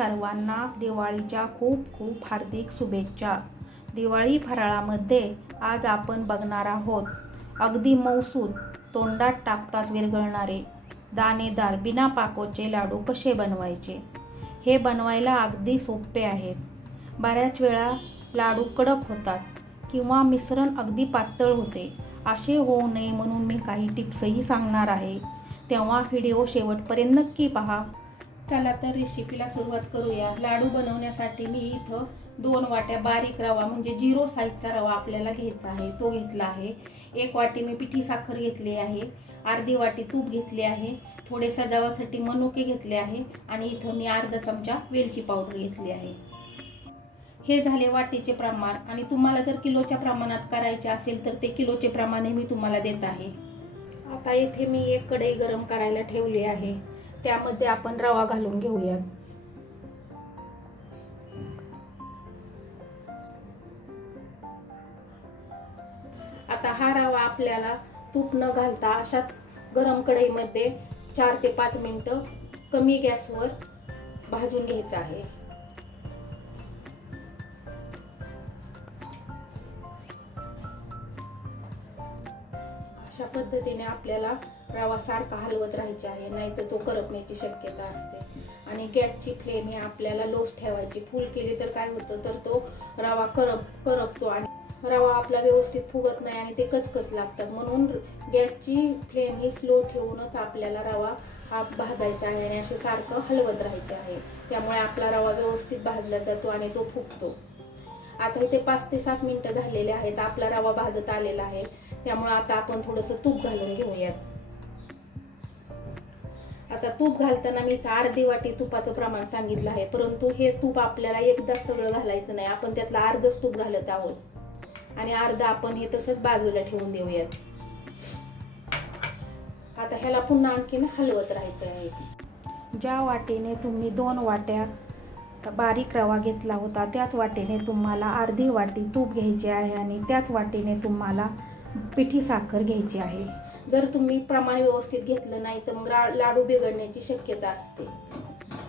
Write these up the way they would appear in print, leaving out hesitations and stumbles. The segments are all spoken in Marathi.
सर्वांना दिवाळीच्या खूप खूप हार्दिक शुभेच्छा। दिवाळी फराळामध्ये आज आपण बघणार आहोत अगदी मौसूद, तोंडात टाकतात विरघळणारे दाणेदार बिना पाकोचे लाडू कसे बनवायचे। हे बनवायला अगदी सोपे आहेत। बऱ्याच वेळा लाडू कडक होतात किंवा मिश्रण अगदी पातळ होते। असे होऊ नये म्हणून मी काही टिप्सही सांगणार आहे, तेव्हा व्हिडिओ शेवटपर्यंत नक्की पहा। चला तर रेसिपीला सुरुवात करूया। लाडू बनवण्यासाठी मी इथं 2 वाट्या बारीक रवा म्हणजे 0 साईजचा रवा आपल्याला घ्यायचा आहे, तो घेतला आहे। 1 वाटी मी पिठी साखर घेतली आहे, अर्धी वाटी तूप घेतले आहे, थोडे सजावटीसाठी मनुके घेतले आहे आणि इथं मी अर्धा चमचा वेलची पावडर घेतली आहे। हे झाले वाटीचे प्रमाण आणि तुम्हाला जर किलोच्या प्रमाणात करायचे असेल तर ते किलोचे प्रमाणे मी तुम्हाला देत आहे। आता इथे मी एक कढई गरम करायला ठेवली आहे, त्यामध्ये आपण रवा घालून घेऊयात। आता हा रवा आपल्याला तूप न घालता अशाच गरम कढईमध्ये 4 ते 5 मिनिटं कमी गॅसवर भाजून घ्यायचा आहे। अशा पद्धतीने आपल्याला रवा सारखा हलवत राहायचा आहे, नाहीतर तो करपण्याची शक्यता असते। आणि गॅसची फ्लेम ही आपल्याला लोच ठेवायची। फुल केली तर काय होतं तर तो रवा करपतो आणि रवा आपला व्यवस्थित फुगत नाही आणि ते कचकच लागतात। म्हणून गॅसची फ्लेम ही स्लो ठेवूनच आपल्याला रवा हा भाजायचा आहे आणि असे सारखं हलवत राहायचे आहे। त्यामुळे आपला रवा व्यवस्थित भाजला जातो आणि तो फुगतो। आता इथे 5 ते 7 मिनिटं झालेले आहेत, आपला रवा भाजत आलेला आहे। त्यामुळे आता आपण थोडंसं तूप घालून घेऊयात। आता तूप घालताना मी इथं अर्धी वाटी तुपाचं प्रमाण सांगितलं आहे, परंतु हे तूप आपल्याला एकदाच सगळं घालायचं नाही। आपण त्यातलं अर्धच तूप घालत आहोत आणि अर्ध आपण हे तसंच बाजूला ठेवून देऊयात। आता ह्याला पुन्हा आणखीन हलवत राहायचं आहे। ज्या वाटीने तुम्ही 2 वाट्या बारीक रवा घेतला होता त्याच वाटीने तुम्हाला अर्धी वाटी तूप घ्यायचे आहे आणि त्याच वाटीने तुम्हाला पिठी साखर घ्यायची आहे। जर तुम्ही प्रमाण व्यवस्थित घेतलं नाही तर मग लाडू बिघडण्याची शक्यता असते,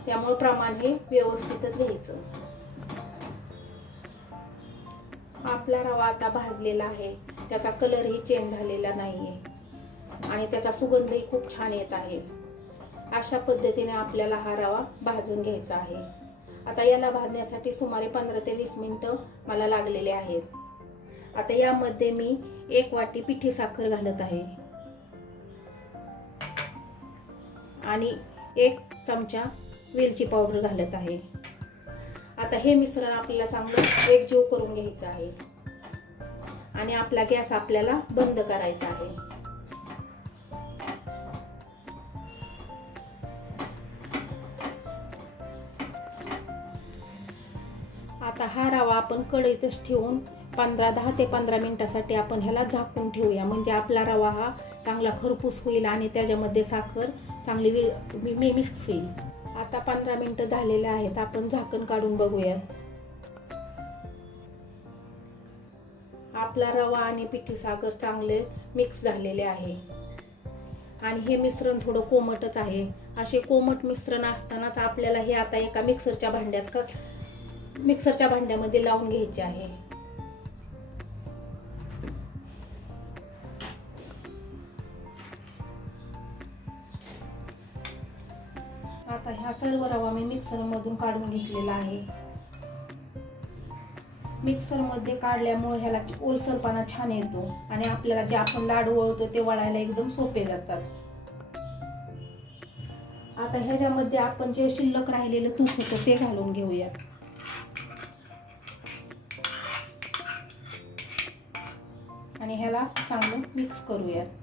त्यामुळे प्रमाण हे व्यवस्थितच घ्यायचं। आपला रवा आता भाजलेला आहे, त्याचा कलरही चेंज झालेला नाहीये आणि त्याचा सुगंधही खूप छान येत आहे। अशा पद्धतीने आपल्याला हा रवा भाजून घ्यायचा आहे। आता याला भाजण्यासाठी सुमारे 15 ते 20 मिनिटं मला लागलेले आहेत। आता यामध्ये मी 1 वाटी पिठी साखर घालत आहे आणि 1 चमचा वेलची पावडर घालत आहे। आता हे मिश्रण आपल्याला चांगलं एकजीव करून घ्यायचं आहे आणि आपला गॅस आपल्याला बंद करायचा आहे। आता हा रवा आपण कढईतच ठेवून 10 ते 15 मिनिटासाठी आपण ह्याला झाकून ठेवूया, म्हणजे आपला रवा हा चांगला खरपूस होईल आणि त्याच्यामध्ये साखर चांगली मिक्स होईल। आता 15 मिनिटं झालेले आहेत, आपण झाकण काढून बघूया। आपला रवा आणि पिठी साखर चांगले मिक्स झालेले आहे आणि हे मिश्रण थोडं कोमटच आहे। असे कोमट मिश्रण असतानाच आपल्याला हे आता एका मिक्सरच्या भांड्यामध्ये लावून घ्यायचे आहे। आता ह्या सर्व रवा मी मिक्सर मधून काढून घेतलेला आहे। मिक्सर मध्ये काढल्यामुळे ह्याला ओलसरपणा छान येतो आणि आपल्याला जे आपण लाडू वळतो ते वळायला एकदम सोपे जातात। आता ह्याच्यामध्ये आपण जे शिल्लक राहिलेलं तूप होतं ते घालून घेऊयात आणि ह्याला चांगलं मिक्स करूयात।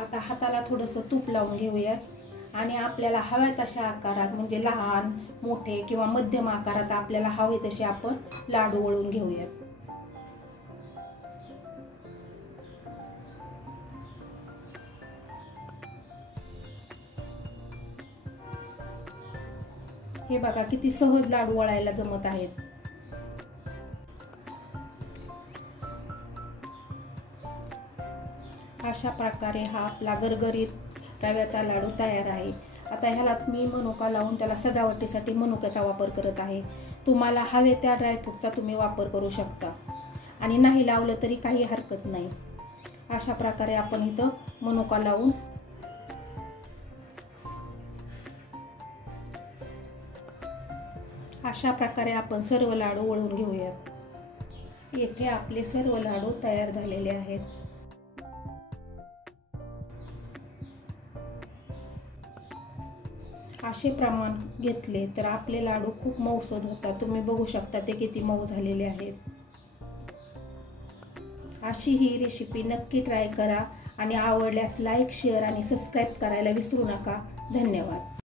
आता हाताला थोडंसं तूप लावून घेऊयात आणि आपल्याला हव्या तशा आकारात म्हणजे लहान मोठे किंवा मध्यम आकारात आपल्याला हवे तसे आपण लाडू वळून घेऊयात। हे बघा किती सहज लाडू वळायला जमत आहेत। अशा प्रकारे हा आपला गरगरीत रव्याचा लाडू तयार आहे। आता ह्याला मी मनुका लावून त्याला सजावटीसाठी मनुक्याचा वापर करत आहे। तुम्हाला हवे त्या ड्रायफ्रूटचा तुम्ही वापर करू शकता आणि नाही लावलं तरी काही हरकत नाही। अशा प्रकारे आपण इथं मनुका लावून अशा प्रकारे आपण सर्व लाडू वळून घेऊयात। येथे आपले सर्व लाडू तयार झालेले आहेत। असे प्रमाण घेतले तर आपले लाडू खूप मऊसूद होतात। तुम्ही बघू शकता ते किती मऊ झालेले आहेत। अशी ही रेसिपी नक्की ट्राय करा आणि आवडल्यास लाईक, शेअर आणि सबस्क्राईब करायला विसरू नका। धन्यवाद।